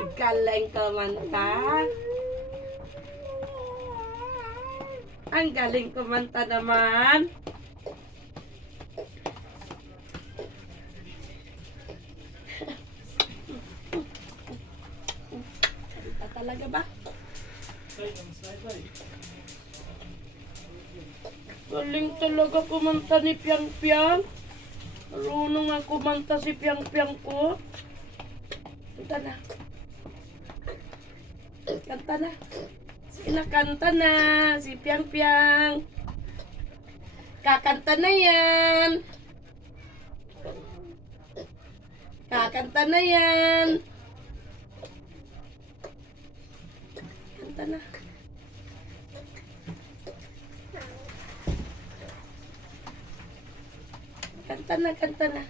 Galing kumanta. Ang galing kumanta naman. Salita talaga ba? Galing talaga kumanta ni Piang Piang. Marunong nga kumanta si Piang Piang ko. Kanta na. Kanta na. Sila kanta na. Si Piang Piang. Kakanta na yan. Kakanta na yan. Kanta na. Kanta na, kanta na.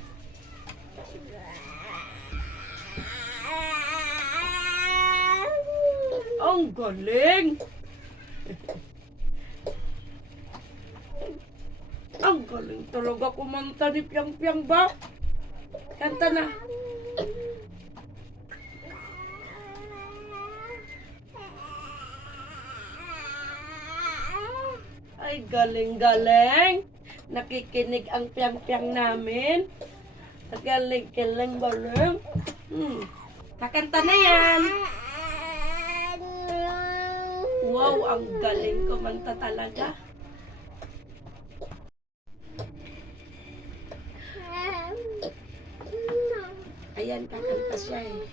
Ang galing! Ang galing talaga kumanta ni Piang Piang ba? Kanta na. Ay, galing-galing. Nakikinig ang Piang-Piang namin. Galing-galing baling. Kakanta na yan. Wow, ang galing kumanta talaga. Ayan, kakanta siya eh.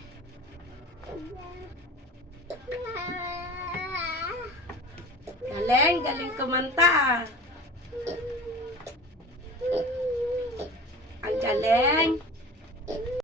Galing, galing kumanta. Ang galing.